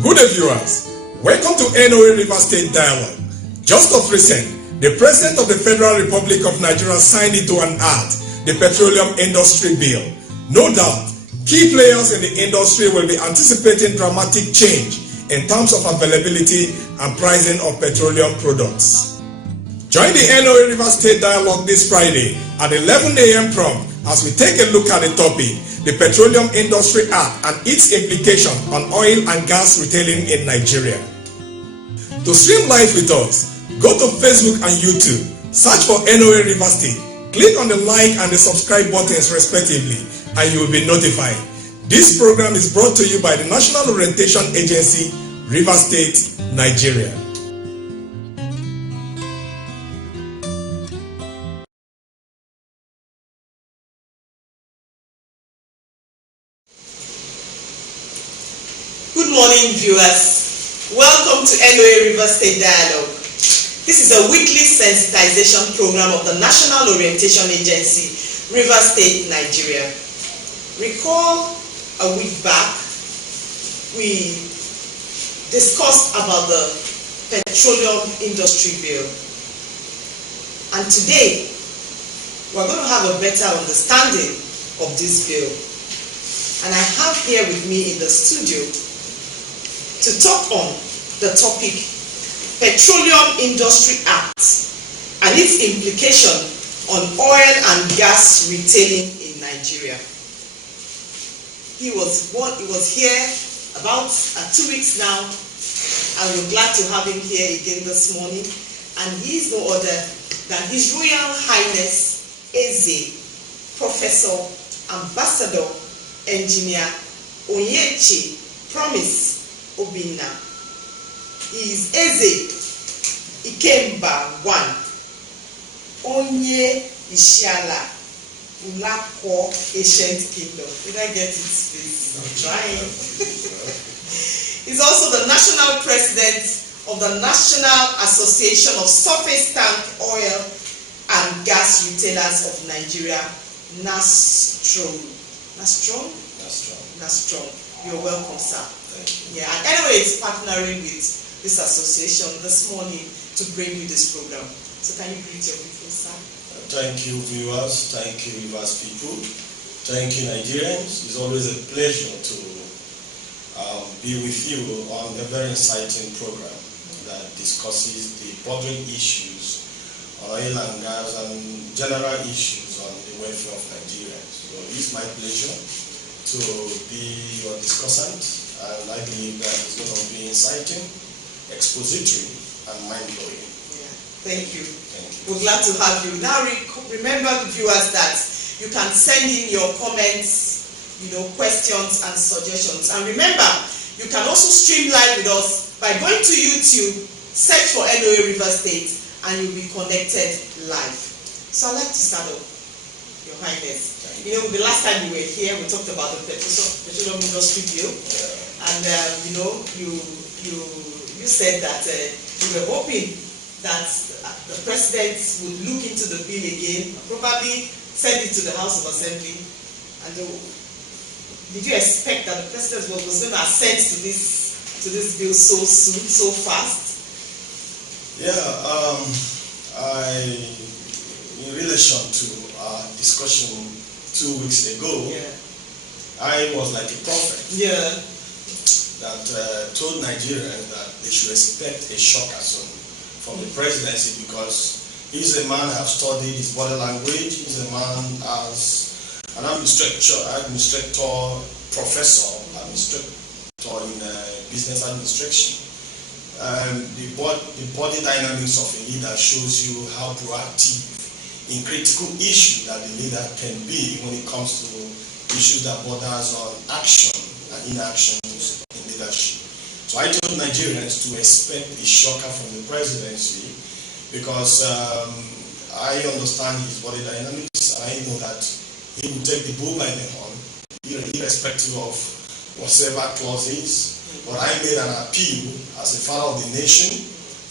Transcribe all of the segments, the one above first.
Good day, viewers. Welcome to NOA River State Dialogue. Just of recent, the President of the Federal Republic of Nigeria signed into an act the Petroleum Industry Bill. No doubt, key players in the industry will be anticipating dramatic change in terms of availability and pricing of petroleum products. Join the NOA River State Dialogue this Friday at 11 a.m. prompt as we take a look at the topic, the Petroleum Industry Act and its implication on oil and gas retailing in Nigeria. To stream live with us, go to Facebook and YouTube, search for NOA River State, click on the like and the subscribe buttons respectively, and you will be notified. This program is brought to you by the National Orientation Agency, River State, Nigeria. Good morning, viewers. Welcome to NOA River State Dialogue. This is a weekly sensitization program of the National Orientation Agency, River State, Nigeria. Recall a week back, we discussed about the Petroleum Industry Bill. And today, we're going to have a better understanding of this bill. And I have here with me in the studio to talk on the topic Petroleum Industry Act and its implication on oil and gas retailing in Nigeria. He was here about 2 weeks now, and we're glad to have him here again this morning. And he is no other than His Royal Highness Eze, Professor, Ambassador, Engineer Onyechi Promise Obinna. He is Eze Ikemba 1, Onye Ishiala Ulako Ancient Kingdom. Did I get it, please? I'm trying. He's also the National President of the National Association of Surface Tank Oil and Gas Retailers of Nigeria, NASTROM. NASTROM. You're welcome, sir. Yeah, and anyway, it's partnering with this association this morning to bring you this program. So can you greet your people, sir? Thank you, viewers. Thank you, Rivers people. Thank you, Nigerians. It's always a pleasure to be with you on a very exciting program that discusses the public issues on oil and gas and general issues on the welfare of Nigerians. So it's my pleasure to be your discussant. And I believe that it's going to be inciting, expository, and mind-blowing. Yeah. Thank you. We're glad to have you. Now remember, viewers, that you can send in your comments, questions and suggestions. And remember, you can also stream live with us by going to YouTube, search for NOA River State, and you'll be connected live. So I'd like to start off, Your Highness. The last time we were here, we talked about the Petroleum Industry Bill. Yeah. And you said that you were hoping that the president would look into the bill again, probably send it to the House of Assembly. And did you expect that the president was going to assent to this bill so soon, so fast? Yeah, in relation to our discussion 2 weeks ago, I was like a prophet. Yeah. That told Nigerians that they should expect a shock soon from the presidency, because he's a man who has studied his body language. He's a man as an administrator, professor, administrator in business administration. The body dynamics of a leader shows you how proactive in critical issues that the leader can be when it comes to issues that borders on action and inaction in leadership. So I told Nigerians to expect a shocker from the presidency, because I understand his body dynamics. I know that he will take the bull by the horn, irrespective of whatever clauses. But I made an appeal as a father of the nation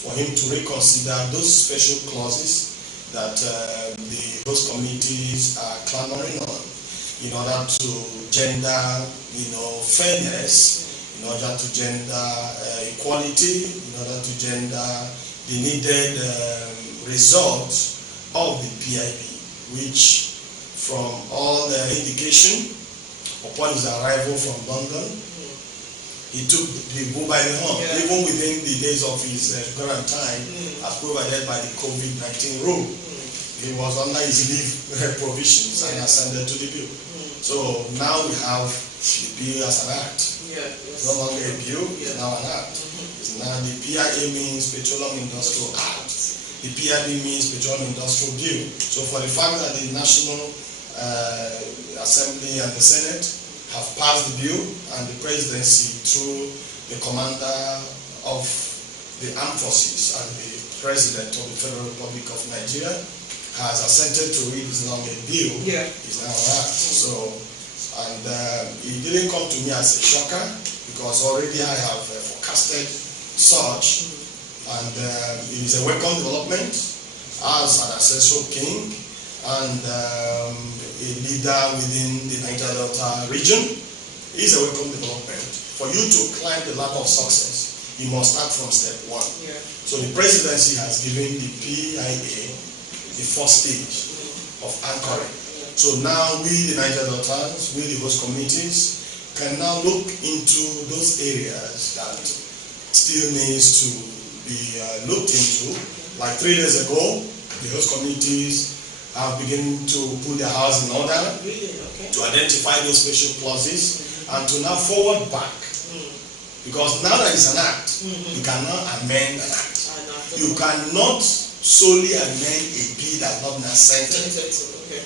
for him to reconsider those special clauses that the host communities are clamoring on in order to gender, fairness, in order to gender equality, in order to gender the needed results of the PIB, which from all the indication upon his arrival from London, he took the bull by the horn, even within the days of his quarantine, as provided by the COVID-19 rule. He was under his leave provisions and ascended to the bill. So now we have the bill as an act. It's no longer a bill, it's now an act. It's now the PIA means Petroleum Industrial Act. The PIB means Petroleum Industrial Bill. So for the fact that the National Assembly and the Senate have passed the bill, and the presidency through the commander of the armed forces and the president of the Federal Republic of Nigeria has assented to it, is now a bill, is now an act. So, and it didn't come to me as a shocker, because already I have forecasted such, and it is a welcome development as an ancestral king and a leader within the Niger Delta region. It is a welcome development. For you to climb the ladder of success, you must start from step one. So the presidency has given the PIA the first stage of anchoring. So now we, the Niger Deltans, we, the host communities, can now look into those areas that still needs to be looked into. Like 3 days ago, the host communities have begun to put their house in order, to identify those special clauses, and to now forward back. Because now that it's an act, you cannot amend an act. You cannot solely amend a bill that has not been assented.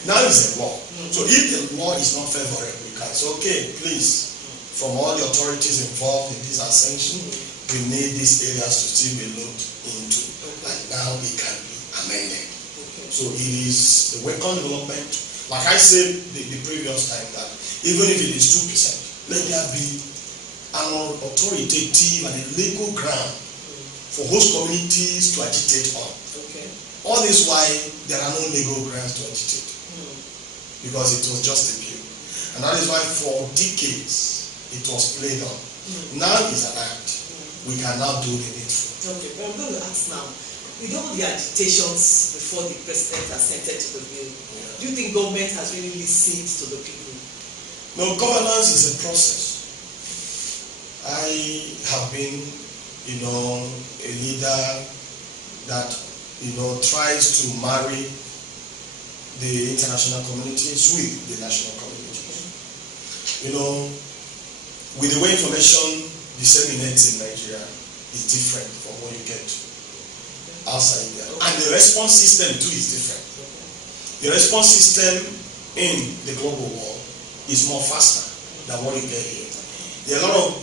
Now it's a law. So if the law is not favorable, you can say, okay, please, from all the authorities involved in this ascension, we need these areas to still be looked into. And now it can be amended. So it is the welcome development. Like I said the previous time, that even if it is 2%, let there be an authoritative and a legal ground for host communities to agitate on. All this why there are no legal grounds to agitate. Because it was just a bill. And that is why for decades it was played on. Now it's an act. We can now do the needful. Okay, but I'm going to ask now, with all the agitations before the president assented to the bill, do you think government has really listened to the people? No, governance is a process. I have been, a leader that, tries to marry the international communities with the national communities. With the way information disseminates in Nigeria is different from what you get outside there. And the response system too is different. The response system in the global world is more faster than what you get here. There are a lot of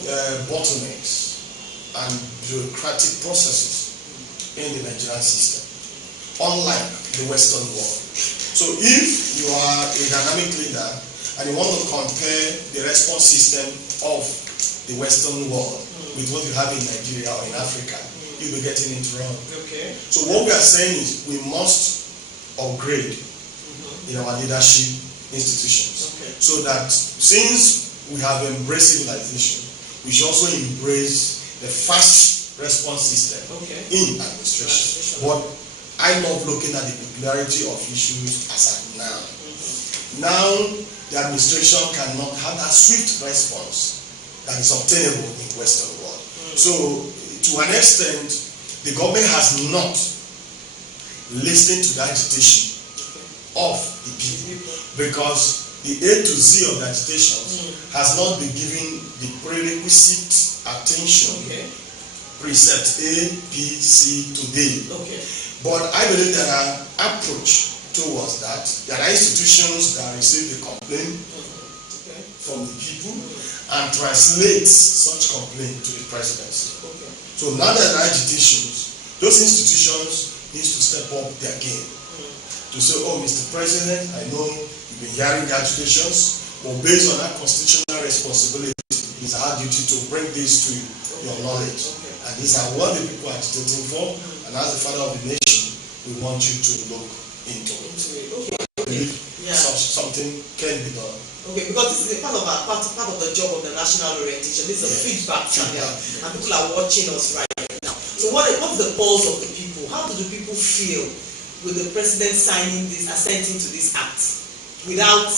bottlenecks and bureaucratic processes in the Nigerian system, unlike the Western world. So if you are a dynamic leader and you want to compare the response system of the Western world with what you have in Nigeria or in Africa, you'll be getting it wrong. So what we are saying is we must upgrade in our leadership institutions, so that since we have embraced civilization, we should also embrace the fast response system in administration. But I'm not looking at the peculiarity of issues as at now. Now the administration cannot have that swift response that is obtainable in the Western world. So to an extent, the government has not listened to the agitation of the people, because the A to Z of the agitation has not been given the prerequisite attention, precept A, B, C to D. But I believe there are approach towards that. There are institutions that receive the complaint from the people and translate such complaint to the presidency. So now that there are agitations, those institutions need to step up their game to say, oh, Mr. President, I know you've been hearing the agitations, but based on that constitutional responsibility, it's our duty to bring this to your knowledge. And these are what the people are agitating for, and as the father of the nation, we want you to look into it. I believe something can be done. Okay, because this is part of the job of the national orientation. This is a feedback channel, and people are watching us right now. So what's the pulse of the people? How do the people feel with the president assenting to this act without,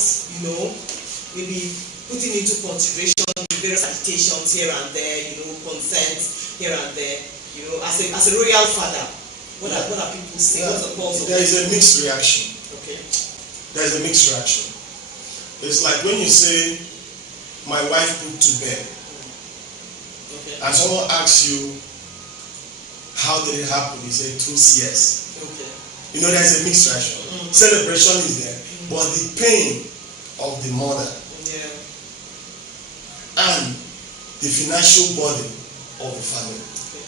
maybe putting into consideration various agitations here and there, consent here and there, as a royal father? What are people saying? What's the pulse of there is a mixed reaction. Okay. There is a mixed reaction. It's like when you say, my wife put to bed, and someone asks you, how did it happen? You say, 2 years. Okay. There's a mixed reaction. Celebration is there, but the pain of the mother and the financial burden of the family. Okay.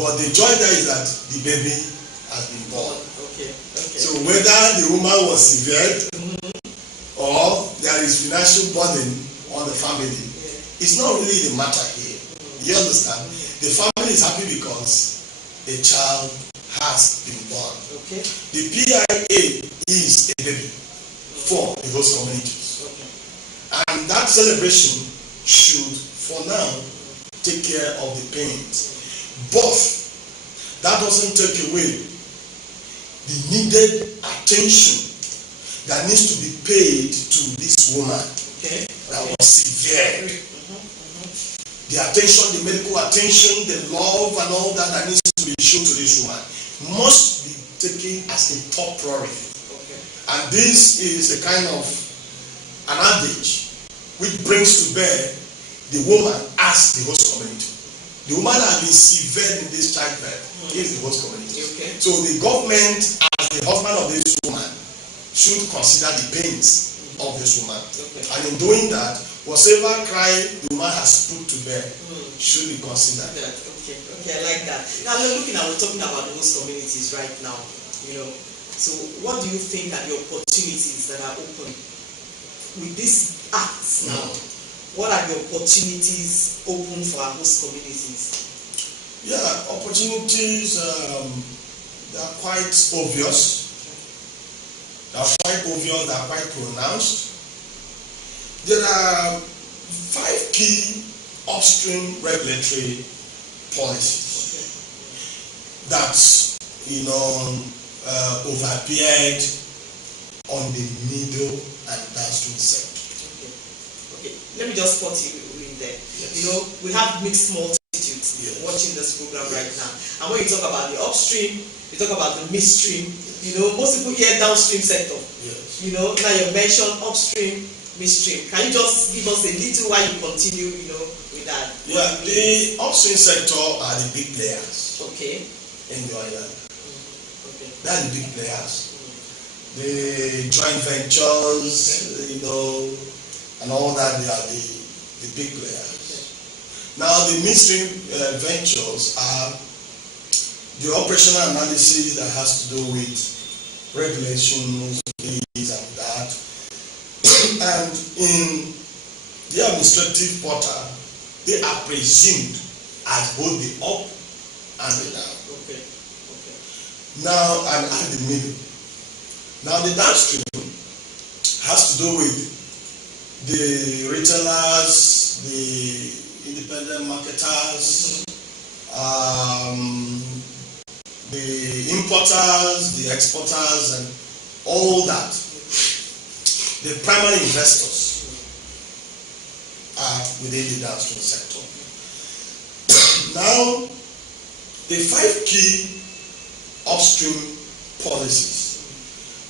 But the joy there is that the baby has been born. Okay. So whether the woman was severed or there is financial burden on the family, it's not really the matter here. You understand? The family is happy because a child has been born. Okay. The PIA is a baby for the host communities. Okay. And that celebration should, for now, take care of the pains. But that doesn't take away the needed attention that needs to be paid to this woman that was severe. The attention, the medical attention, the love and all that needs to be shown to this woman must be taken as a top priority. And this is a kind of an adage which brings to bear the woman as the host community. The woman has been severed in this childbirth is the host community. Okay. So the government, as the husband of this woman, should consider the pains of this woman. Okay. And in doing that, whatever cry the woman has put to bear should be considered. Okay, I like that. Now we're talking about the host communities right now. So what do you think are the opportunities that are open with these acts now? What are the opportunities open for our host communities? Yeah, opportunities, they are quite obvious. They are quite pronounced. There are 5 key upstream regulatory policies that, overappeared on the middle and downstream sector. Okay. Let me just put you in there. Yes. We have mixed multitudes watching this program right now. And when you talk about the upstream, you talk about the midstream. Most people hear downstream sector. Yes. Now you mentioned upstream, midstream. Can you just give us a little while you continue, with that? Yeah, the upstream sector are the big players. Okay. In the oil. Okay. They are the big players. The joint ventures, and all that, they are the big players. Okay. Now, the midstream ventures are the operational analysis that has to do with regulations, fees, and that. And in the administrative portal, they are presumed as both the up and the down. Okay. Now, and at the middle. Now, the downstream has to do with the retailers, the independent marketers, the importers, the exporters, and all that. The primary investors are within the downstream sector. Now, the 5 key upstream policies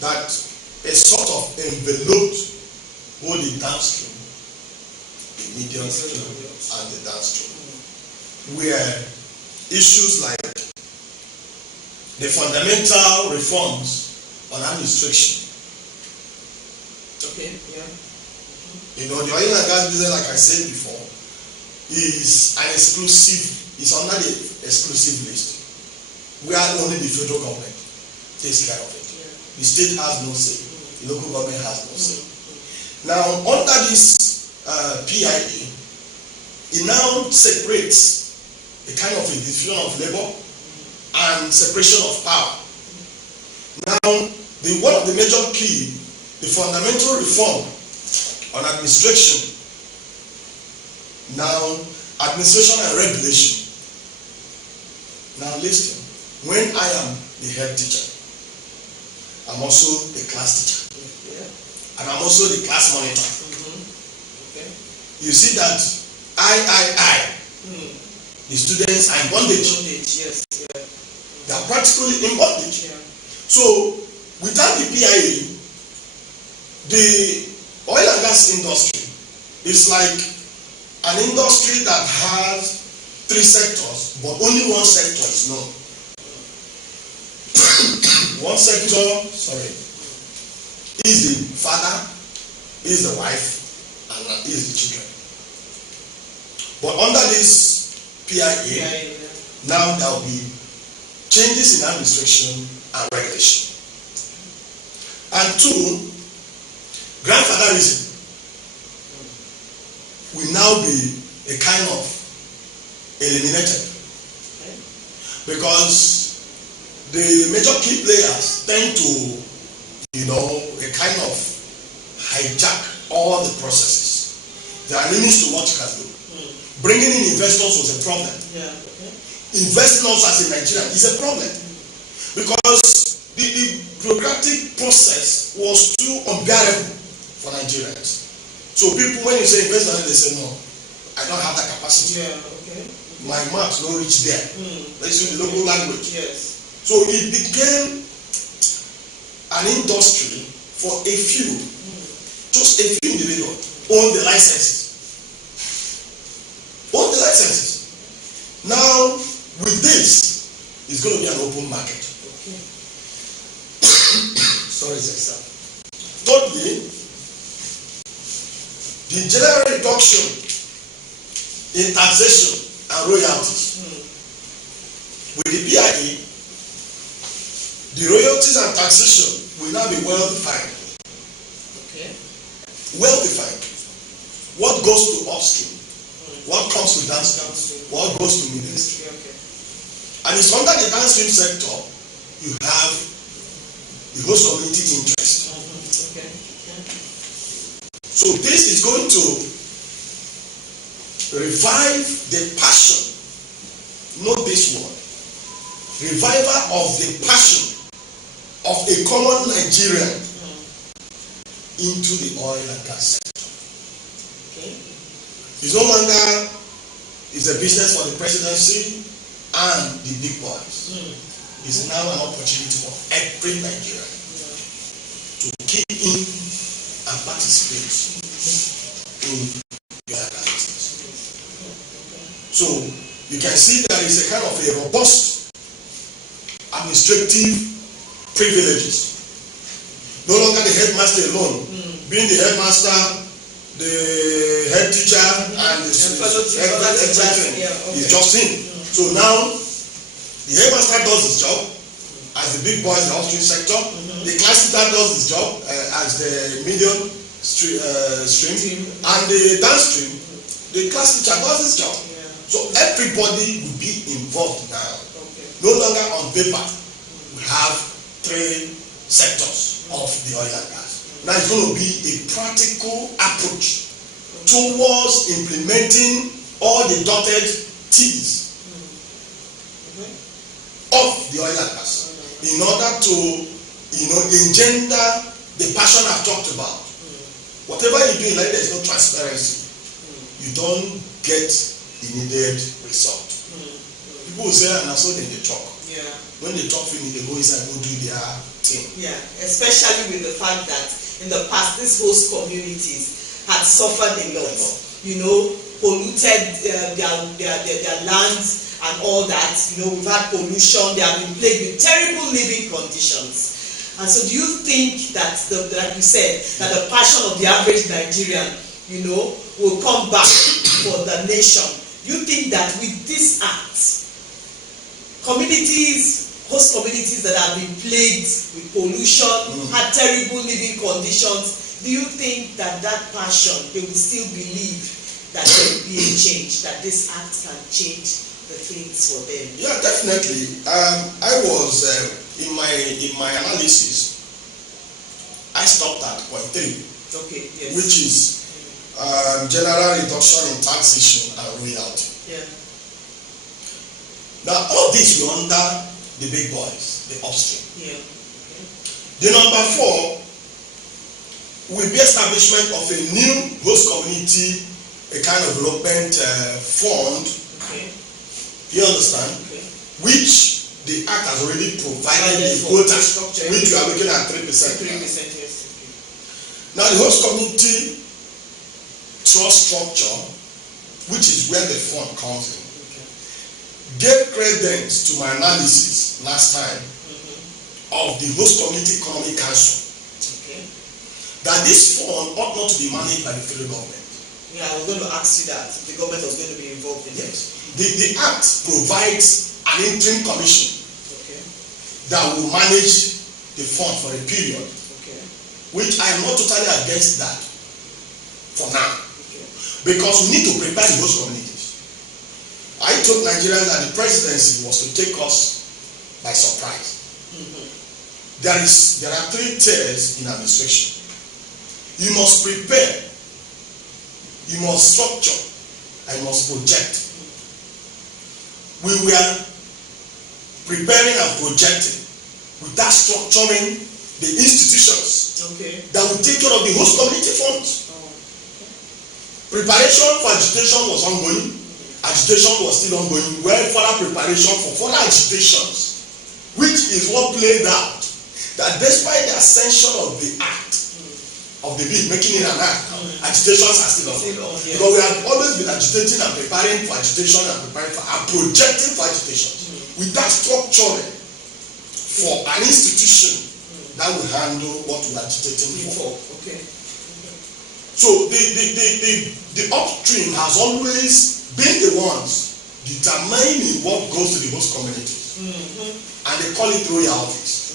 that a sort of enveloped both the downstream, the medium stream, and the downstream, where issues like the fundamental reforms on administration. Okay, yeah. The oil and gas business, like I said before, is an exclusive, it's under the exclusive list, where only the federal government takes care of it. The state has no say, the local government has no say. Now, under this PIA, it now separates a kind of a division of labor and separation of power. Now, one of the major key, the fundamental reform on administration. Now, administration and regulation. Now listen, when I am the head teacher, I'm also the class teacher. And I'm also the class monitor. Okay. You see that the students are in bondage. Yes. Yeah. They are practically in bondage. Yeah. So, without the PIA, the oil and gas industry is like an industry that has 3 sectors, but only one sector is known. One sector, is the father, is the wife, and is the children. But under this PIA, now there will be changes in administration and regulation. And 2, grandfatherism will now be a kind of eliminated, because the major key players tend to, a kind of hijack all the processes. There are limits to what you can do. Bringing in investors was a problem. Yeah. Investing also as a Nigerian is a problem, because the bureaucratic process was too unbearable for Nigerians. So people, when you say investment, they say, no, I don't have that capacity. Yeah. Okay. My marks don't reach there. Let's use the local language. Yes. So it became an industry for a few, just a few individuals own the licenses. Now, with this, it's going to be an open market. Okay. Sorry, sir. Thirdly, the general reduction in taxation and royalties. With the PIA, the royalties and taxation will now be well defined. Okay. Well defined. What goes to upstream? What comes to downstream? What goes to midstream? Okay. And it's under the downstream sector you have the host community interest. Okay. So this is going to revive the passion, not this one. Revival of the passion of a common Nigerian into the oil and gas sector. Okay. It's no longer a business for the presidency and the big boys. It's now an opportunity for every Nigerian to keep in and participate in the oil and gas business. So you can see there is a kind of a robust administrative privileges. No longer the headmaster alone, being the headmaster, the head teacher, and the everything is just him. So now the headmaster does his job as the big boy in the upstream sector. The class teacher does his job as the medium stream, and the downstream, the class teacher does his job. So everybody will be involved now. No longer on paper. We have 3 sectors of the oil and gas. Now it's going to be a practical approach towards implementing all the dotted T's of the oil and gas in order to, engender the passion I've talked about. Whatever you do in life, there's no transparency. You don't get the needed result. People will say, and I saw them they talk. Yeah. When they talk finish, they go inside and go do their thing. Yeah, especially with the fact that in the past these host communities had suffered a lot. Polluted their lands and all that. We've had pollution. They have been plagued with terrible living conditions. And so, do you think that, like you said, that the passion of the average Nigerian, will come back for the nation? You think that with this act, host communities that have been plagued with pollution, had terrible living conditions, do you think that passion, they will still believe that there will be a change, that this act can change the things for them? Yeah, definitely. I was in my analysis, I stopped at point 3. Okay, yes. Which is general reduction in taxation and royalty. Yeah. Now all this we under the big boys, the upstream. Yeah. The number 4 will be establishment of a new host community, a kind of development fund. Okay. You understand? Okay. Which the Act has already provided the quota, which we are looking at 3%. 3%, yes. Now the host community trust structure, which is where the fund comes in, gave credence to my analysis last time of the host community economic council. Okay. That this fund ought not to be managed by the federal government. Yeah, I was going to ask you that. The government was going to be involved in Yes. The Act provides an interim commission that will manage the fund for a period, which I am not totally against that for now, because we need to prepare the host communities. I told Nigerians that the presidency was to take us by surprise. There are 3 tiers in administration. You must prepare, you must structure, and you must project. We were preparing and projecting without structuring the institutions that will take care of the host community funds. Preparation for agitation was ongoing. Agitation was still ongoing. Well, further preparation for further agitations, which is what played out. That despite the ascension of the act, of the bill, making it an act, agitations are still ongoing. Because we have always been agitating and preparing for agitation and preparing for and projecting for agitations without structuring for an institution that will handle what we are agitating for. So the upstream has always been the ones determining what goes to the host communities, and they call it royalties.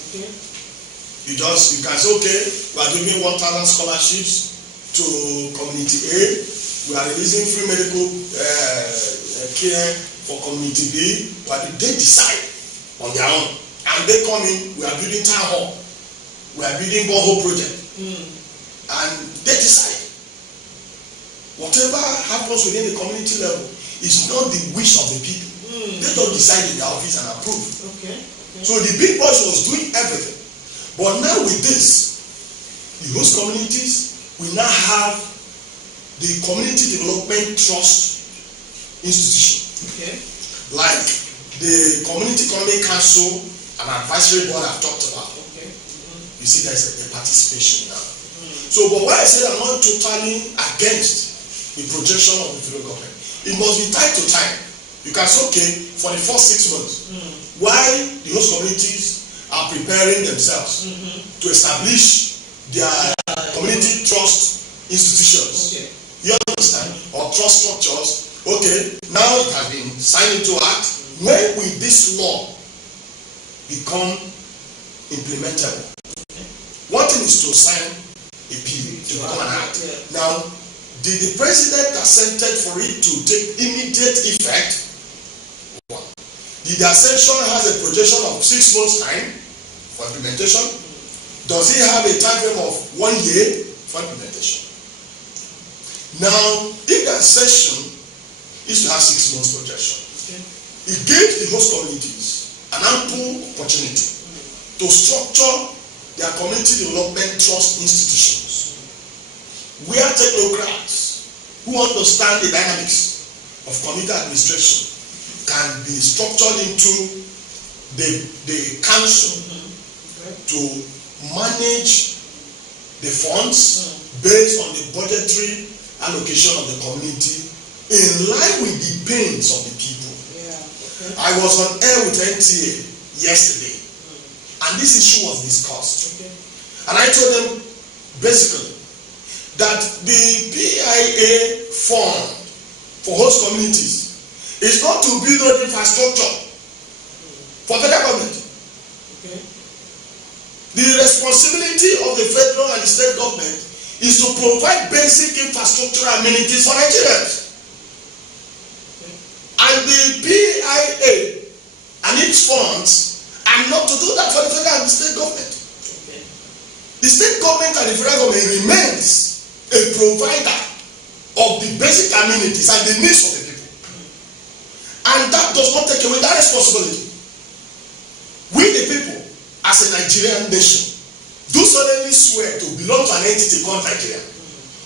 You can say, okay, we are giving 1,000 scholarships to community A, we are releasing free medical care for community B, but they decide on their own, and they come in, we are building town hall, we are building borehole project, and they decide. Whatever happens within the community level is not the wish of the people. They don't decide in their office and approve. So the big boys was doing everything. But now with this, the host communities will now have the community development trust institution. Like the community economic council and advisory board I've talked about. You see there's a participation now. So but why I say I'm not totally against the projection of the federal government, it must be time to time. You can say, okay, for the first 6 months, while the host communities are preparing themselves to establish their community trust institutions, you understand, or trust structures. Okay, now it has been signed into act. When will this law become implementable? One thing is to sign a bill to become an act. Now, did the president assented for it to take immediate effect? Did the ascension has a projection of 6 months time for implementation? Does he have a time frame of 1 year for implementation? Now, if the ascension is to have 6 months projection, it gives the host communities an ample opportunity to structure their community development trust institutions, where technocrats who understand the dynamics of community administration can be structured into the council to manage the funds based on the budgetary allocation of the community in line with the pains of the people. I was on air with NTA yesterday, and this issue was discussed. And I told them basically that the PIA fund for host communities is not to build road infrastructure for federal government. The responsibility of the federal and the state government is to provide basic infrastructural amenities for Nigerians. And the PIA and its funds are not to do that for the federal and the state government. The state government and the federal government remains a provider of the basic amenities and the needs of the people. And that does not take away that responsibility. We the people, as a Nigerian nation, do solemnly swear to belong to an entity called Nigeria.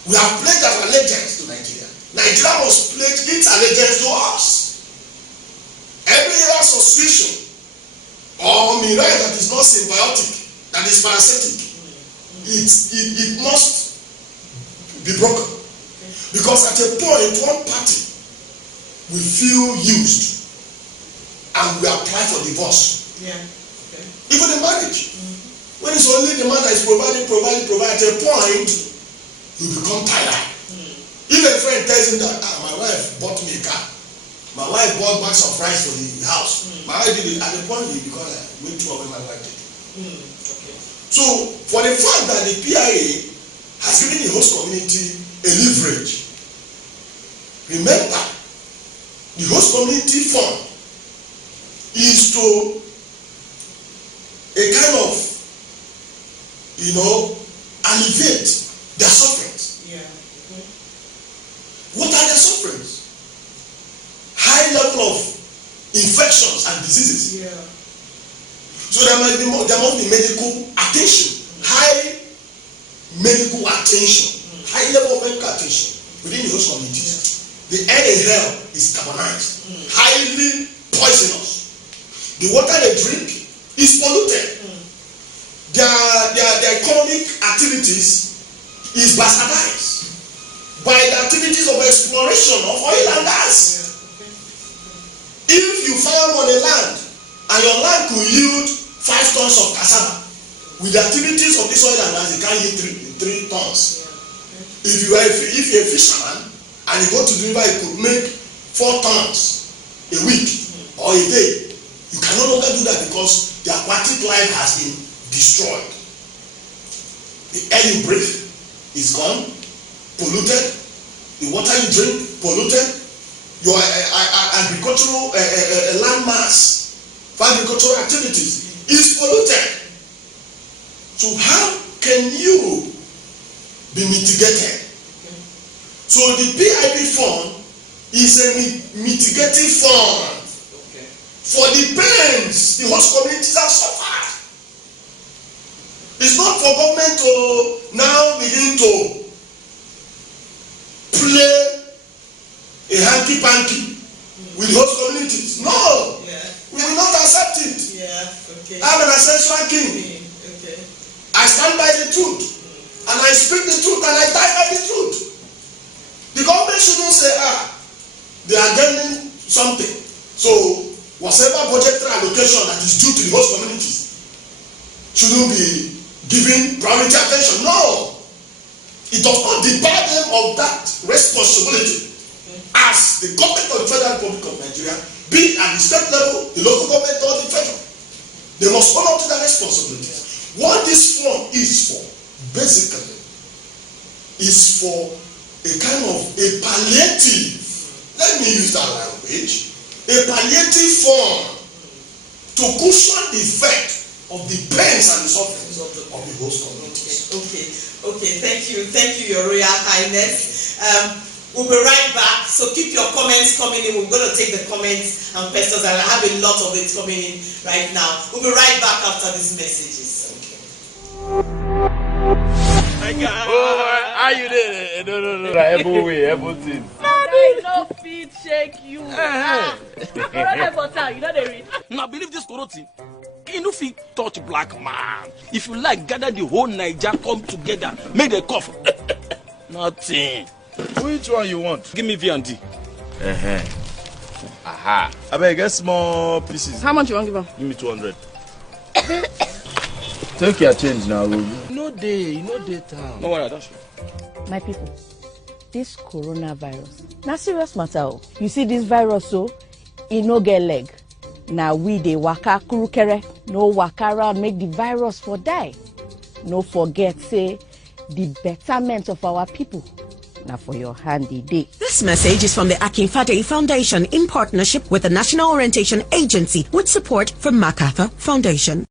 We have pledged our allegiance to Nigeria. Nigeria must pledge its allegiance to us. Every suspicion or mirage that is not symbiotic, that is parasitic, it must be broken. Because at a point, one party will feel used and we apply for divorce. Yeah. Okay. Even in marriage. When it's only the man that is providing, at a point, you become tired. If a friend tells him that, my wife bought me a car, my wife bought bags of rice for the house, my wife did it, at the point he becomes way too away my wife did it. Okay. So, for the fact that the PIA has given the host community a leverage, remember, the host community fund is to a kind of, alleviate their sufferings. Yeah. What are their sufferings? High level of infections and diseases. Yeah. So there must be medical attention, high medical attention, high level of medical attention within the host communities. The air they inhale is carbonized, highly poisonous. The water they drink is polluted. Their economic activities is bastardized by the activities of exploration of oil and gas. If you farm on a land and your land could yield 5 tons of cassava, with the activities of this oil and gas, it can yield 3 tons. If you're a fisherman and you go to the river, you could make 4 tons a week or a day. You can no longer do that because the aquatic life has been destroyed. The air you breathe is gone, polluted. The water you drink, polluted. Your agricultural land mass for agricultural activities is polluted. So how can you be mitigated? So the PIB fund is a mitigating fund for the pains the host communities have suffered. It's not for government to now begin to play a hanky-panky with host communities. No! Yeah. We will not accept it. Yeah. Okay. I'm an ancestral king. Okay. I stand by the truth. And I speak the truth and I die by the truth. The government shouldn't say, they are getting something. So, whatever budgetary allocation that is due to the host communities shouldn't be given priority attention. No! It does not debar them of that responsibility as the government of the Federal Republic of Nigeria, be it at the state level, the local government, or the federal. They must follow up to their responsibilities. What this fund is for, basically, is for a kind of a palliative, let me use that language, a palliative fund to cushion the effect of the pains and the sufferings of the host communities. Okay. Thank you, Your Royal Highness. We'll be right back. So keep your comments coming in. We're going to take the comments and questions, and I have a lot of it coming in right now. We'll be right back after these messages. How you did? No. Every way, everything. I no fit shake you. Corona butter, you know they read. Now believe this corona. You no fit touch black man. If you like, gather the whole Niger, come together, make the cough. Nothing. Which one you want? Give me V&D. Aha. I beg, get small pieces. How much you want to give him? Give me 200. Take your change now, Ruby. No day town. No worry, that's My people, this coronavirus, na serious matter. You see this virus, so it no get leg. Now we dey waka kurukere, no waka around make the virus for die. No forget say the betterment of our people. Now for your handy day. This message is from the Akinfade Foundation in partnership with the National Orientation Agency with support from MacArthur Foundation.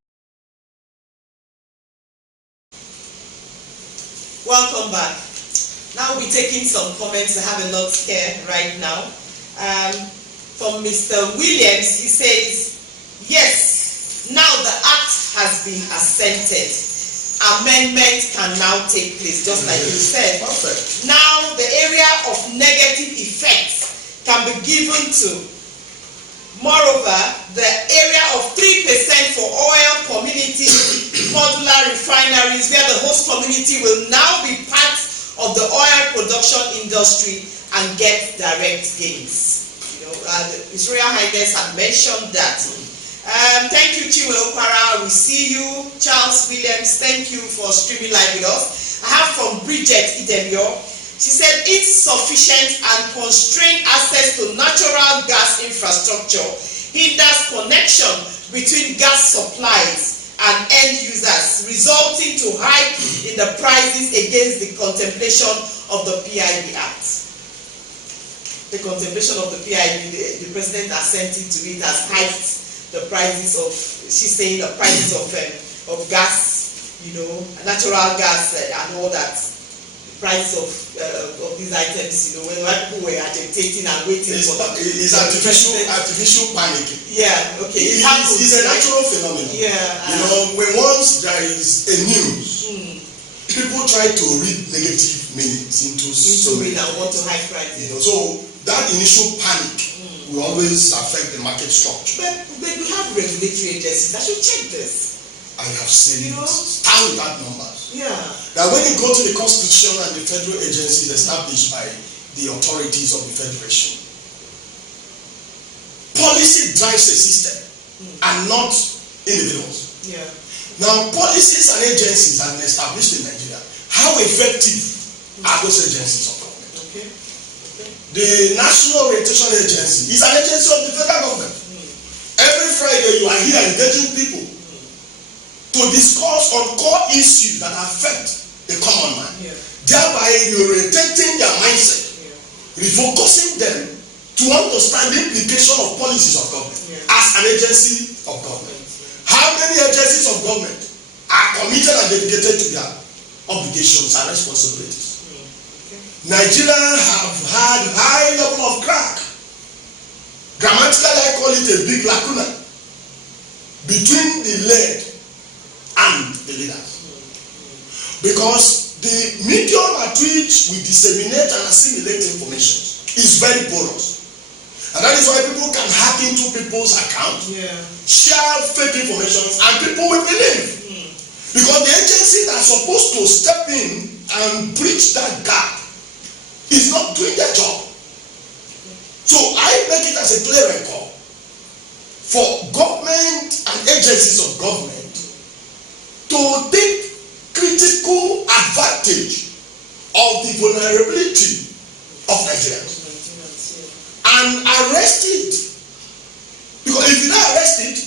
Welcome back. Now we'll be taking some comments. I have a lot here right now. From Mr. Williams, he says, yes, now the act has been assented. Amendment can now take place, just like you said. Perfect. Now the area of negative effects can be given to, moreover, the area of 3% for oil community modular refineries, where the host community will now be part of the oil production industry and get direct gains. You know, His Royal Highness had mentioned that. Thank you, Chiwe Okpara. We see you. Charles Williams, thank you for streaming live with us. I have from Bridget Idemio. She said insufficient and constrained access to natural gas infrastructure hinders connection between gas supplies and end users, resulting to hike in the prices against the contemplation of the PIB Act. The contemplation of the PIB, the President assented to it, has hiked the prices of, she's saying the prices of gas, you know, natural gas and all that. The price of these items, you know, when people were agitating and waiting for them. It's artificial panic. Yeah, okay. It's a natural phenomenon. Yeah. You know, when once there is a news, people try to read negative meanings into it and want to high prices. You know, so that initial panic will always affect the market structure. But we have regulatory agencies that should check this. I have seen it. Stand with that numbers. Yeah. That when you go to the constitution and the federal agencies established by the authorities of the federation, policy drives a system and not individuals. Yeah. Now, policies and agencies have been established in Nigeria. How effective are those agencies of government? Okay. The National Orientation Agency is an agency of the federal government. Every Friday you are here engaging people to discuss on core issues that affect the common man. Yeah. Thereby orientating their mindset, refocusing them to understand the implication of policies of government as an agency of government. How many agencies of government are committed and dedicated to their obligations and responsibilities? Nigeria have had high level of crack. Grammatically, I call it a big lacuna between the led and the leaders. Because the medium at which we disseminate and assimilate information is very porous. And that is why people can hack into people's accounts, share fake information, and people will believe. Because the agency that's supposed to step in and bridge that gap is not doing their job. So I make it as a clear record for government and agencies of government to take critical advantage of the vulnerability of Nigerians and arrest it. Because if you don't arrest it,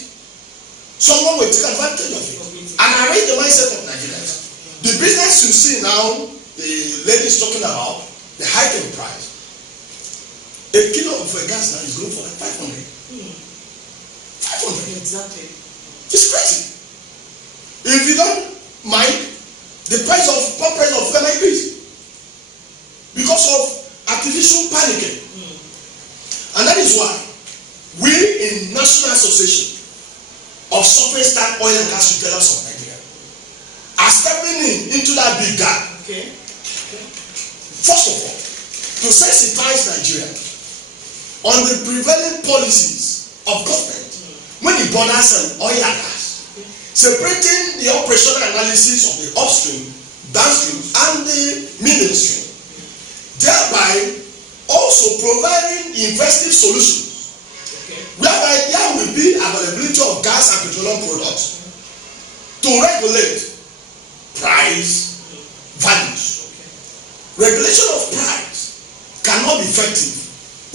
someone will take advantage of it and arrest the mindset of Nigerians. The business you see now, the lady is talking about, the hike in price. A kilo of gas now is going for like 500. 500. Exactly. It's crazy. If you don't mind, the price of fuel might increase because of artificial panicking. And that is why we in National Association of Surface Tank Oil and Gas Retailers of Nigeria are stepping into that big gap. Okay. First of all, to sensitize Nigeria on the prevailing policies of government when it borders on oil and gas, separating the operational analysis of the upstream, downstream, and the middle stream, thereby also providing investive solutions whereby there will be availability of gas and petroleum products to regulate price values. Regulation of price cannot be effective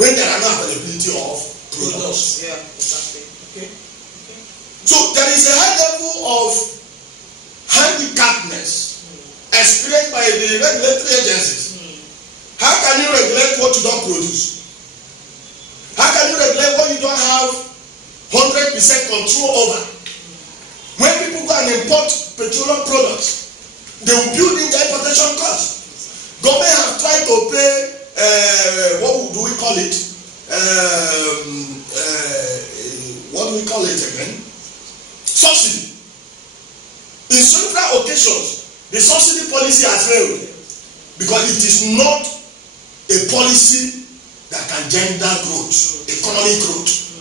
when there are no availability of products. Yeah, exactly. Okay. So there is a high level of handicapness experienced by the regulatory agencies. How can you regulate what you don't produce? How can you regulate what you don't have 100% control over? When people go and import petroleum products, they will build in the importation cost. Government have tried to pay, what do we call it? What do we call it again? Subsidy. In several occasions, the subsidy policy has failed because it is not a policy that can gender growth, economic growth.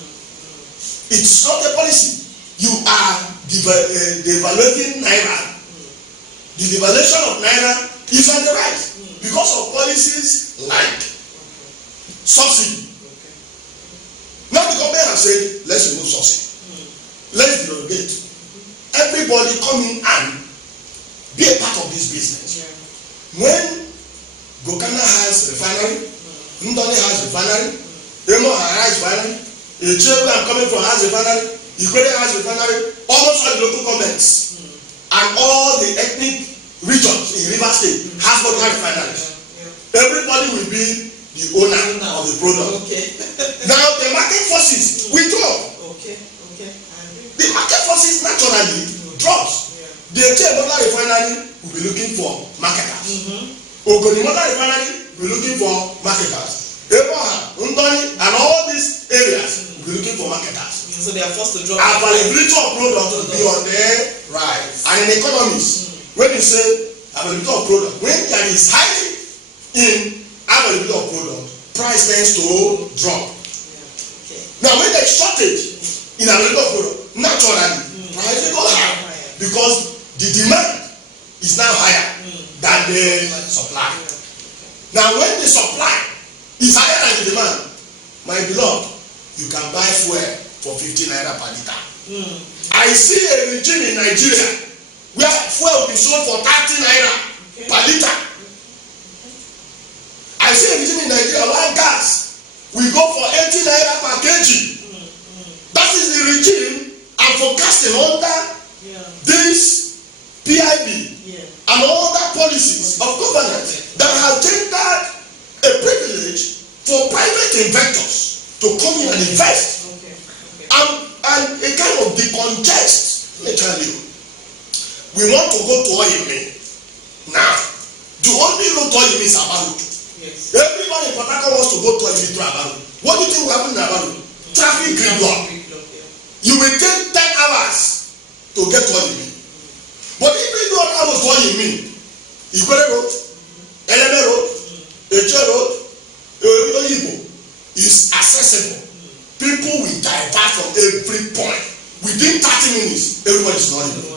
It's not a policy. You are devaluing Naira. The devaluation of Naira is on the rise because of policies like subsidy. Now the government has said, let's remove subsidy. Let's derogate. Everybody come in and be a part of this business. When Gokana has refinery, Ndoni has refinery, Emo has refinery, Echebe I'm coming from has refinery, Ikwede has refinery, almost all the local governments and all the ethnic regions in River State has got refineries. Everybody will be the owner of the product. Now the market forces will drop. The market forces naturally drops. The Echebe refinery will be looking for marketers. Ogonimola refinery will be looking for marketers. Eboha, Ndoni, and all these areas will be looking for marketers. So they are forced to drop. Availability of product will be on the rise. And in economies, when you say availability of product, when there is high in availability of product, price tends to drop. Now when there is shortage in availability of product, naturally price will go high because the demand is now higher than the supply. Now when the supply is higher than the demand, my beloved, you can buy fuel for 15 naira per liter. I see a regime in Nigeria where fuel will be sold for 30 naira per liter. I see a regime in Nigeria where gas will go for 80 naira per kg. That is the regime I'm forecasting under this PIB and other policies of governance that have gendered a privilege for private investors to come in and invest. And a kind of decongest, let me tell you. We want to go to oil mill. Now, the only route oil mill is Abaru. Everybody in Port Harcourt wants to go to oil mill through Abaru. What do you think will happen in Abaru? Traffic gridlock. You will take 10 hours to get oil mill. But if you do not have oil mill, Ikwere Road, Eleme Road, Eche Road, Oyibo is accessible. People will divert from every point. Within 30 minutes, everyone is knowledgeable.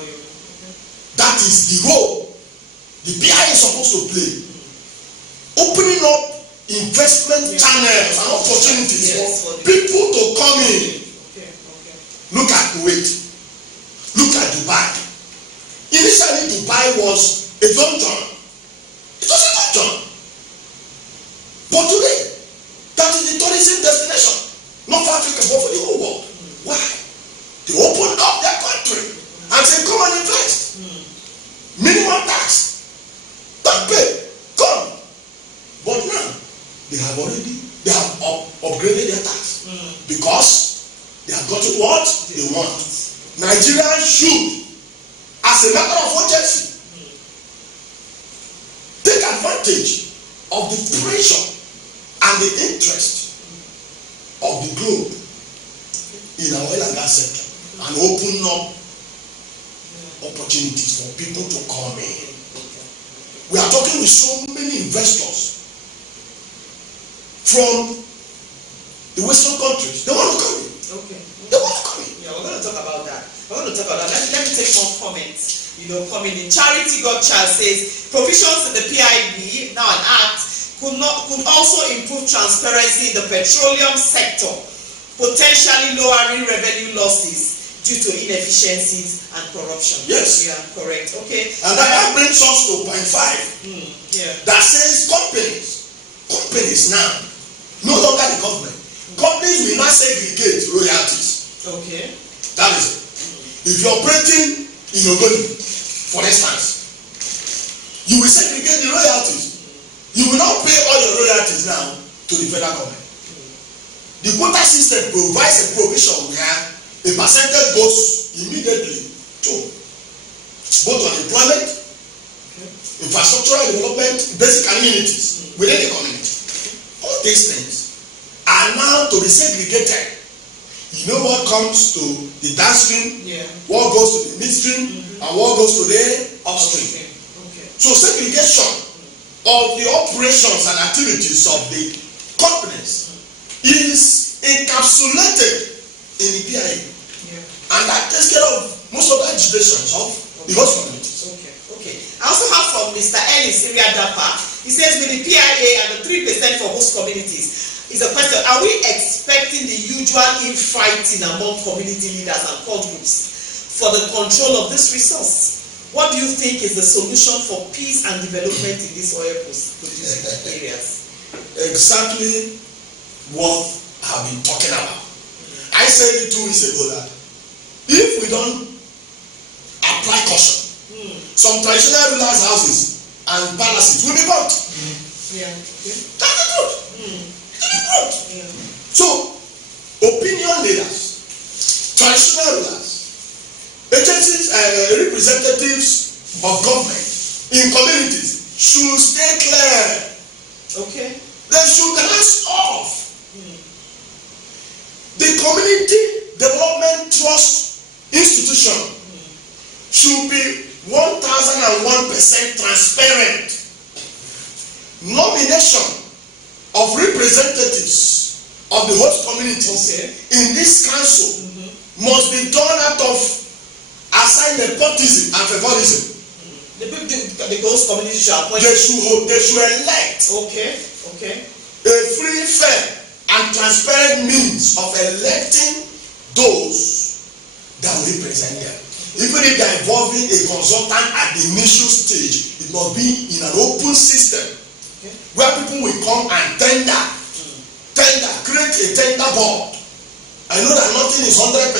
That is the role the PI is supposed to play. Opening up investment channels and opportunities for people to come in. Look at Kuwait. Look at Dubai. Initially, Dubai was a dungeon. It was a dungeon. But today, that is the tourism destination. Not for Africa, but for the whole world. Why? They opened up their country and said, come and invest. Minimum tax. Don't pay. Come. But now, they have upgraded their tax. Because they have gotten what they want. Nigerians should, as a matter of urgency, take advantage of the pressure and the interest of the globe in our oil and gas sector and open up opportunities for people to come in. We are talking with so many investors from the Western countries. They want to come in. They want to come in. Yeah, we're going to talk about that. Let me take more comments. Coming in. Charity Godchild says provisions in the PIB, now an act, could also improve transparency in the petroleum sector, potentially lowering revenue losses due to inefficiencies and corruption. Yes. Yeah, correct. Okay. And that brings us to point 5. That says companies now, no longer the government. Companies will not segregate royalties. Okay. That is it. If you're operating in Ogoni, for instance, you will segregate the royalties. You will not pay all your royalties now to the federal government. The quota system provides a provision where a percentage goes immediately to both unemployment infrastructural development, basic amenities within the community. All these things are now to be segregated. You know what comes to the downstream, what goes to the midstream, and what goes to the upstream. So segregation of the operations and activities of the companies is encapsulated in the PIA. And that takes care of most of the legislations of the host communities. Okay. I also have from Mr. Ellis Iriadapa. He says with the PIA and the 3% for host communities, is a question, are we expecting the usual infighting among community leaders and core groups for the control of this resource? What do you think is the solution for peace and development in these oil producing areas? Exactly what I've been talking about. I said it 2 weeks ago that if we don't apply caution, some traditional rulers' houses and palaces will be burnt. That's the truth. So, opinion leaders, traditional rulers, agencies, representatives of government in communities should stay clear. They should hands off. The community development trust institution should be 1001% transparent. Nomination of representatives of the host communities in this council must be done out of assigned nepotism and favoritism. The host community should appoint. They should elect a free, fair, and transparent means of electing those that will represent them. Even if they are involving a consultant at the initial stage, it must be in an open system where people will come and tender, create a tender board. I know that nothing is 100%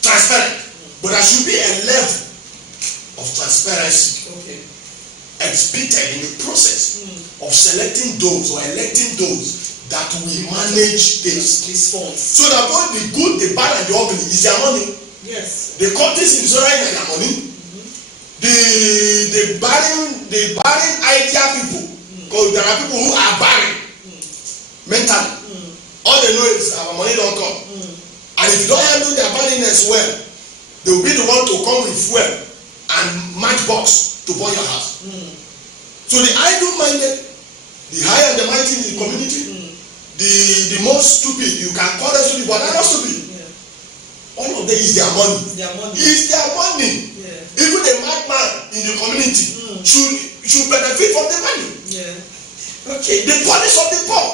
transparent, but there should be a level of transparency exhibited in the process of selecting those or electing those that will manage these funds. So that both the good, the bad, and the ugly is their money. Yes. The countries in Israel and their money. The barren idea people, because there are people who are barren mentally. All they know is our money don't come. And if you don't handle their barrenness well, they will be the one to come with fuel and matchbox to burn your house. So the idle-minded, the high and the mighty in the community, the most stupid, you can call them stupid, but they're not stupid. All of them is their money. It's their money. Even a madman in the community should benefit from the money. The police of the poor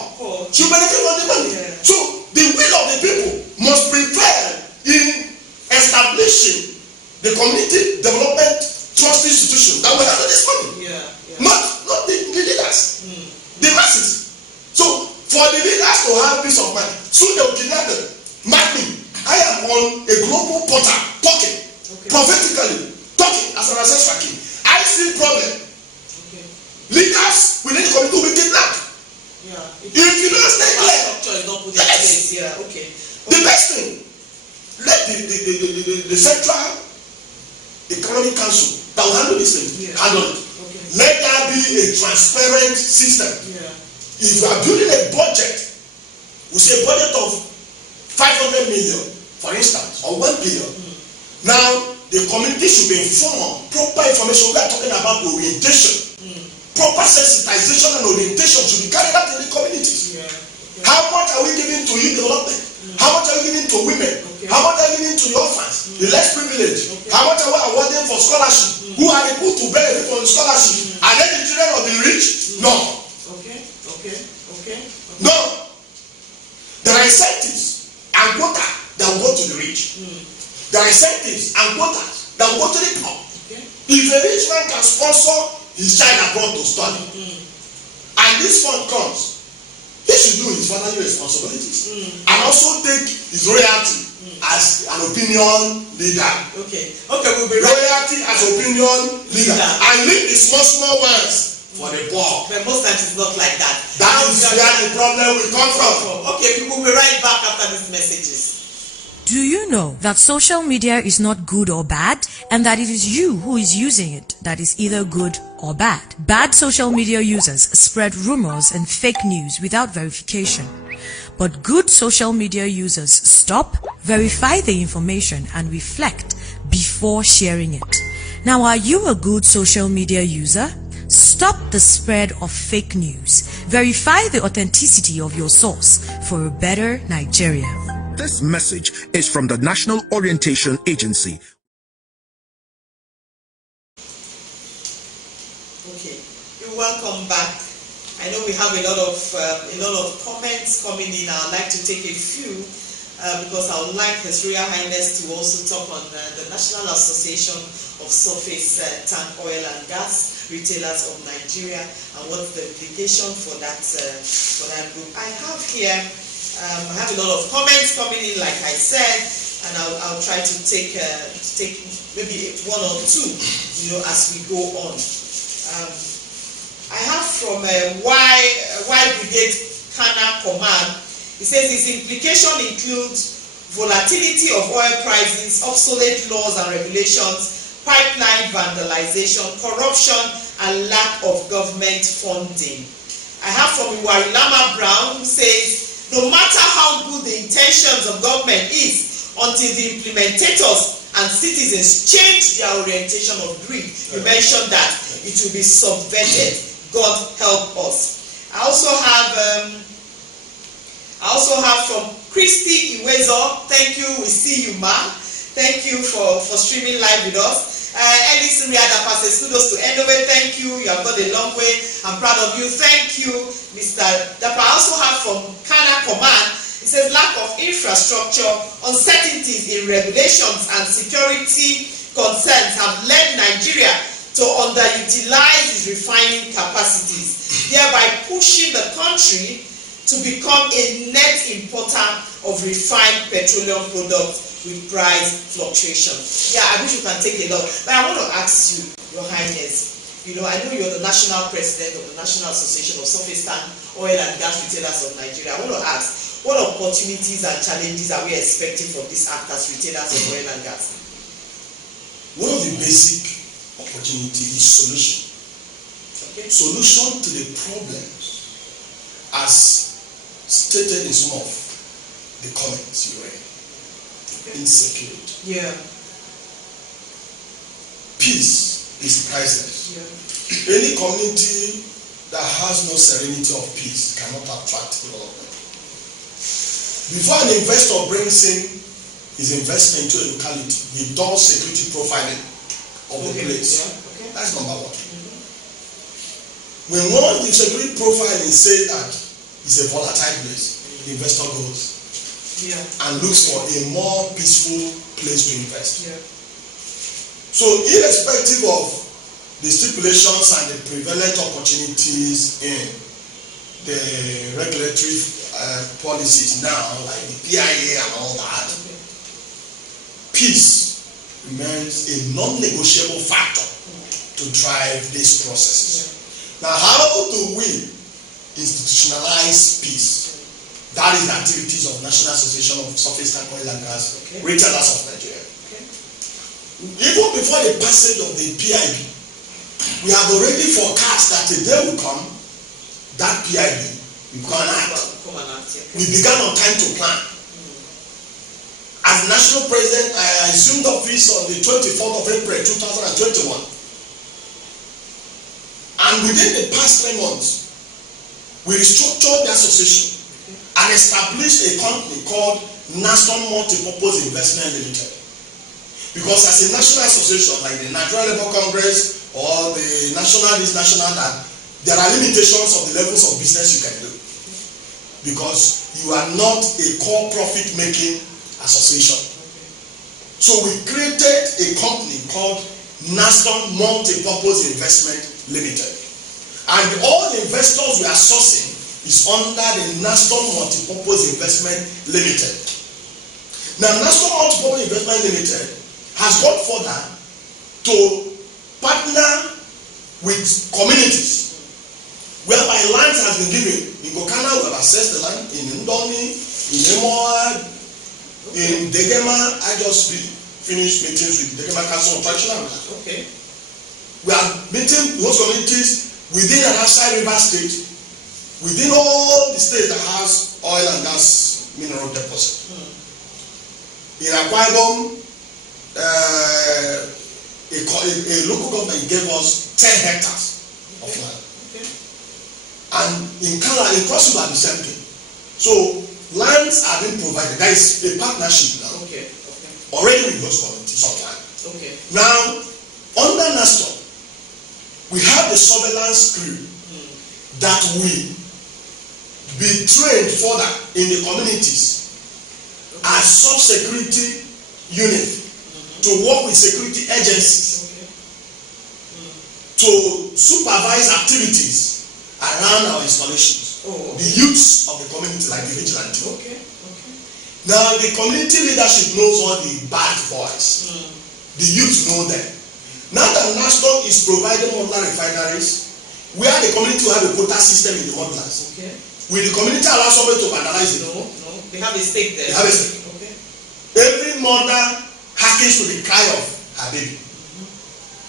should benefit from the money. So the will of the people must prevail in establishing the community development trust institution that will handle this money. Not the leaders, the masses. So for the leaders to have peace of mind, soon they will kidnap them. Mark me, I am on a global portal talking prophetically. Talking as an assessor king. I see problem. Leaders within the community will be kidnapped. If you don't stay clear, the best thing, let the Central Economic Council that will handle this thing, handle it. Let there be a transparent system. If you are building a budget, we say a budget of 500 million, for instance, or 1 billion. Now, the community should be informed. Proper information. We are talking about orientation. Proper sensitization and orientation should be carried out in the communities. How much are we giving to youth development? How much are we giving to women? How much are we giving to the orphans, the less privileged? How much are we awarding for scholarship? Who are the people to benefit from the scholarship? Are they the children of the rich? No. No. There are incentives and quota that will go to the rich. There are incentives and quotas that will go to the poor. If a rich man can sponsor his child abroad to study, and this fund comes, he should do his fatherly responsibilities and also take his royalty as an opinion leader. We'll be royalty as opinion leader and leave the small ones for the poor. But most times it's not like that. That is where the problem will come from. Okay, we will be right back after these messages. Do you know that social media is not good or bad, and that it is you who is using it that is either good or bad? Bad social media users spread rumors and fake news without verification. But good social media users stop, verify the information, and reflect before sharing it. Now, are you a good social media user? Stop the spread of fake news. Verify the authenticity of your source for a better Nigeria. This message is from the National Orientation Agency. Okay, you're welcome back. I know we have a lot of comments coming in. I'd like to take a few because I would like His Royal Highness to also talk on the National Association of Surface Tank Oil and Gas Retailers of Nigeria and what's the implication for that group. I have here. I have a lot of comments coming in, like I said, and I'll try to take maybe one or two, as we go on. I have from Y Brigade Kana Command. It says its implication includes volatility of oil prices, obsolete laws and regulations, pipeline vandalization, corruption, and lack of government funding. I have from Iwarilama Brown, who says, no matter how good the intentions of government is, until the implementators and citizens change their orientation of greed, you mentioned that, it will be subverted. God help us. I also have from Christy Iwezo. Thank you. We see you, ma. Thank you for streaming live with us. Edison Riadapa says kudos to NOA. Thank you. You have got a long way. I'm proud of you. Thank you, Mr. Dapa. I also have from Kana Command. It says lack of infrastructure, uncertainties in regulations, and security concerns have led Nigeria to underutilize its refining capacities, thereby pushing the country to become a net importer of refined petroleum products with price fluctuation. Yeah, I wish we can take a lot. But I want to ask you, Your Highness, I know you're the national president of the National Association of Surface Tank Oil and Gas Retailers of Nigeria. I want to ask, what opportunities and challenges are we expecting from these actors, retailers of oil and gas? One of the basic opportunities is solution. Okay. Solution to the problems, as stated in some of the comments you read. Okay. Insecurity. Yeah. Peace is priceless. Yeah. Any community that has no serenity of peace cannot attract development. Before an investor brings in his investment into a locality, he does security profiling of the place. Yeah. Okay. That's number one. When one the security profiling says that it's a volatile place, the investor goes and looks for a more peaceful place to invest. Yeah. So irrespective of the stipulations and the prevalent opportunities in the regulatory policies now, like the PIA and all that, peace remains a non-negotiable factor to drive these processes. Now, how do we institutionalize peace? That is the activities of National Association of Surface Tank Oil and Gas Retailers of Nigeria. Even before the passage of the PIB, we have already forecast that a day will come that PIB will come and act. We began on time to plan. As National President, I assumed office on the 24th of April 2021. And within the past 3 months, we restructured the association and established a company called National Multipurpose Investment Limited. Because as a national association like the Nigerian Labour Congress or the national that, there are limitations of the levels of business you can do. Because you are not a core profit making association. So we created a company called National Multipurpose Investment Limited. And all the investors we are sourcing is under the National Multipurpose Investment Limited. Now, National Multipurpose Investment Limited has gone further to partner with communities whereby land has been given. In Gokana, we have accessed the land, in Ndoni, in Emoa, In Degema, I just finished meetings with Degema Council of Traditional Rulers. Okay. We are meeting those communities within and outside River State, within all the states that has oil and gas mineral deposit. In Akwa Ibom, a local government gave us 10 hectares of land. Okay. And in Kala, in Cross River, the same thing. So lands are being provided. There is a partnership now. Okay. Already with those communities on land. Okay. Now, under NASTON, we have the surveillance crew that will be trained further in the communities as sub-security unit to work with security agencies to supervise activities around our installations. The youths of the community, like the vigilante. Now, the community leadership knows all the bad boys. The youth know them. Now that NASTON is providing modular refineries, where the community will have a quota system in the modulars. Will the community allow somebody to vandalize it? No. They have a stake there. They have a stake. Every mother hearkens to the cry of her baby.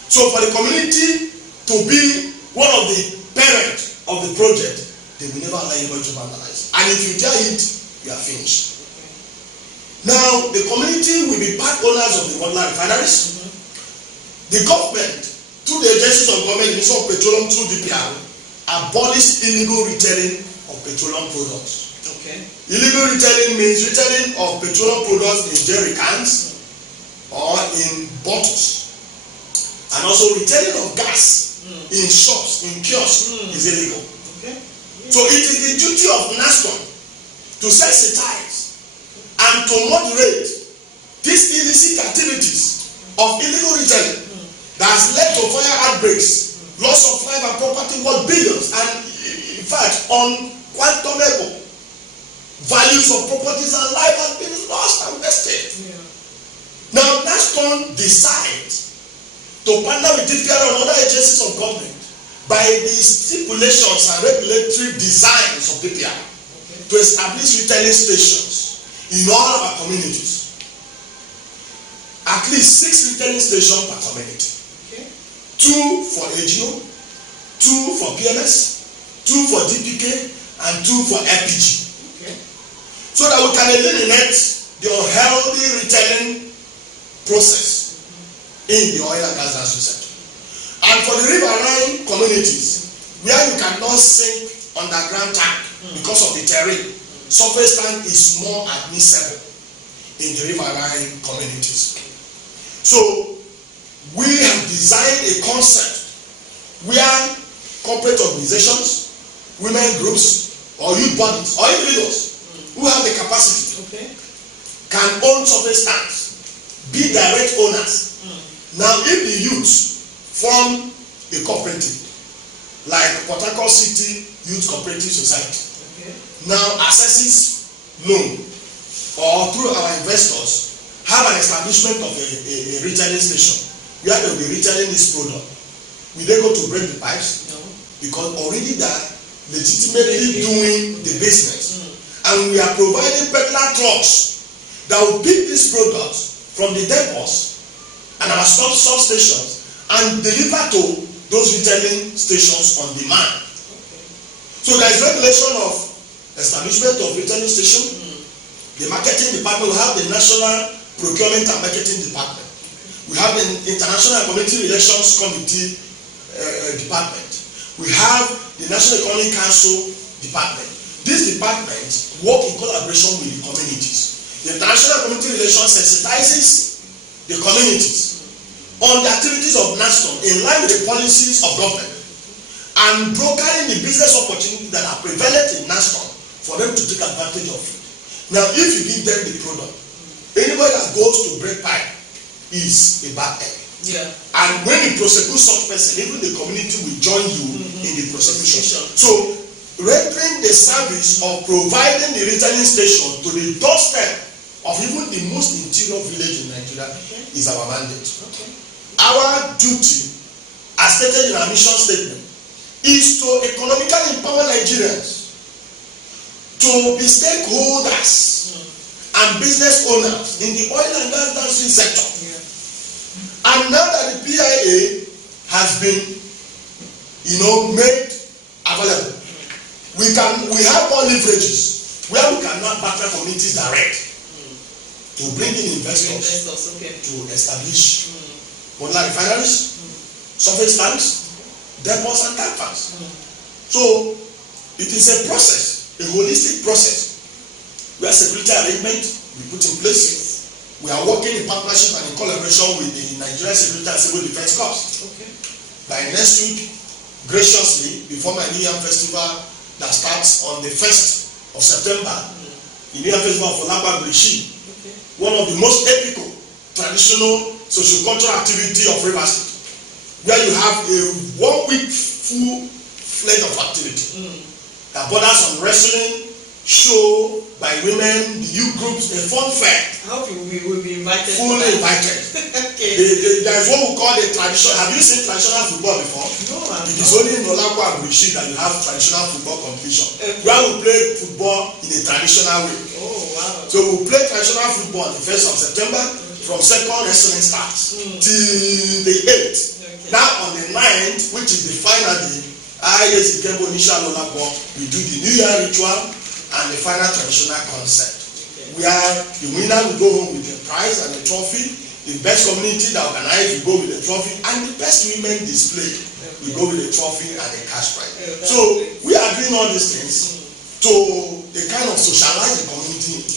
So for the community to be one of the parents of the project, they will never allow anybody to vandalize. And if you dare it, you are finished. Now, the community will be part owners of the modular refineries. The government, through the agencies of government, Ministry of Petroleum, through DPR, abolished illegal retailing of petroleum products. Illegal retailing means retailing of petroleum products in jerry cans or in bottles. And also retailing of gas in shops, in kiosks, is illegal. So it is the duty of NASTON to sensitize and to moderate these illicit activities of illegal retailing that has led to fire outbreaks, loss of life and property worth billions, and in fact, unquantumable values of properties and life have been lost and wasted. Now, NASTON decides to partner with DPR and other agencies of government by the stipulations and regulatory designs of DPR to establish retailing stations in all our communities. At least 6 retailing stations per community. 2 for AGO, 2 for PMS, 2 for DPK, and 2 for LPG. So that we can eliminate the unhealthy retailing process in the oil and gas sector. And for the riverine communities, where you cannot sink underground tank because of the terrain, surface tank is more admissible in the riverine communities. So we have designed a concept where corporate organizations, women groups, or youth bodies, or individuals who have the capacity can own surface tanks, be direct owners. Now, if the youths form a cooperative, like Port Harcourt City Youth Cooperative Society, now assesses loan, or through our investors, have an establishment of a retailing station where they will be retailing this product. Will they go to break the pipes? No. Because already they are legitimately doing the business. And we are providing peddler trucks that will pick these products from the depots and our substations and deliver to those retailing stations on demand. So there is regulation of establishment of retailing station. The marketing department will have the National Procurement and Marketing Department. We have the International Community Relations Committee Department. We have the National Economic Council Department. These departments work in collaboration with the communities. The International Community Relations sensitizes the communities on the activities of NASTON in line with the policies of government and brokering the business opportunities that are prevalent in NASTON for them to take advantage of it. Now, if you give them the product, anybody that goes to break pipe is a bad egg. And when you prosecute such person, even the community will join you in the prosecution. So, rendering the service of providing the retailing station to the doorstep of even the most interior village in Nigeria is our mandate. Our duty, as stated in our mission statement, is to economically empower Nigerians to be stakeholders and business owners in the oil and gas downstream sector. And now that the PIA has been, made available, we have more leverages where we can now partner communities direct to bring in investors to establish modular refineries, surface tanks, depots and tank farms. So it is a process, a holistic process, where security arrangement we put in place. We are working in partnership and in collaboration with the Nigerian Security and Civil Defense Corps. By next week, graciously, before my New Year festival that starts on the 1st of September, the New Year festival for Lagba Brishi, one of the most epical, traditional, socio-cultural activity of Rivers State, where you have a 1 week full-fledged of activity that borders on wrestling, show by women, the youth groups, a fun fair. I hope we will be invited. Fully invited. There is what we call a traditional. Have you seen traditional football before? No, it is only in Olakwa and Brishi that you have traditional football competition. Where we play football in a traditional way. Oh, wow. So we play traditional football on the 1st of September from second wrestling starts till the 8th. Now on the 9th, which is the final day, IAS Ikembo Initial Olakwa, we do the New Year ritual and the final traditional concert, where the winner will go home with a prize and a trophy, the best community that organized will go with a trophy, and the best women display will go with a trophy and a cash prize. So we are doing all these things to kind of socialize the community.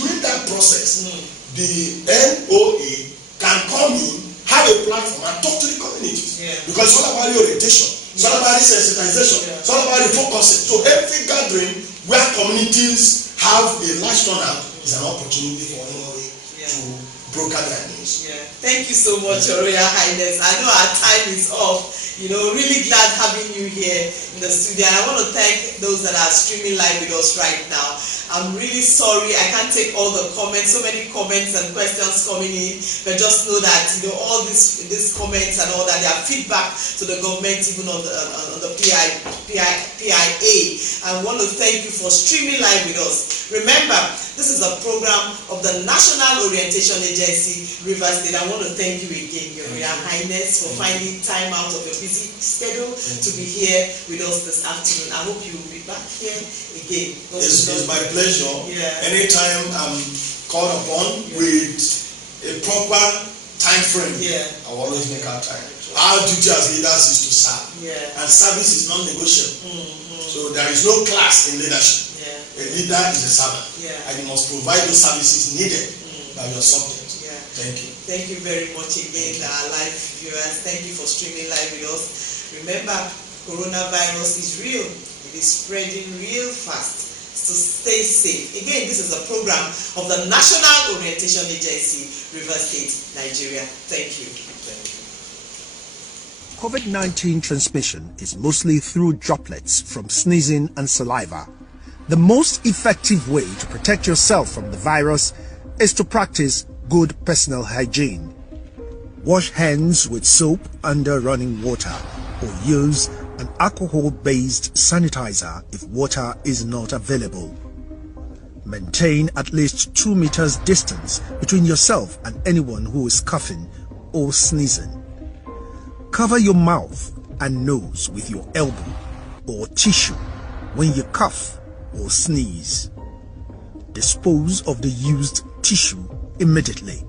During that process, the NOA can come in, have a platform and talk to the community. Because it's all about the orientation, it's all about the sensitization, it's all about the focusing. So every gathering where communities have a large turnout is an opportunity for NOA to broker their needs. Thank you so much, Your Royal Highness. I know our time is off. Really glad having you here in the studio. And I want to thank those that are streaming live with us right now. I'm really sorry I can't take all the comments, so many comments and questions coming in, but just know that all these comments and all that, they are feedback to the government, even on the PIA. I want to thank you for streaming live with us. Remember, this is a program of the National Orientation Agency, Rivers State. I want to thank you again, Your Royal Highness, for finding time out of your busy schedule to be here with us this afternoon. I hope you will be back here again. It's my pleasure. Anytime I'm called upon with a proper time frame, I will always make our time. Our duty as leaders is to serve, and service is non-negotiable. So there is no class in leadership. A leader is a servant, and you must provide those services needed by your subjects. Thank you. Thank you very much again, our live viewers. Thank you for streaming live with us. Remember, coronavirus is real. It is spreading real fast. So stay safe. Again, this is a program of the National Orientation Agency, Rivers State, Nigeria. Thank you. COVID-19 transmission is mostly through droplets from sneezing and saliva. The most effective way to protect yourself from the virus is to practice good personal hygiene. Wash hands with soap under running water or use an alcohol-based sanitizer if water is not available. Maintain at least 2 meters distance between yourself and anyone who is coughing or sneezing. Cover your mouth and nose with your elbow or tissue when you cough or sneeze. Dispose of the used tissue immediately.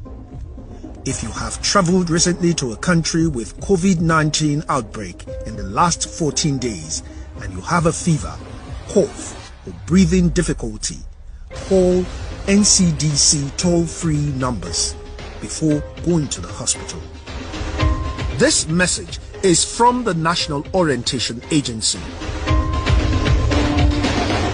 If you have traveled recently to a country with COVID-19 outbreak in the last 14 days and you have a fever, cough, or breathing difficulty, call NCDC toll-free numbers before going to the hospital. This message is from the National Orientation Agency.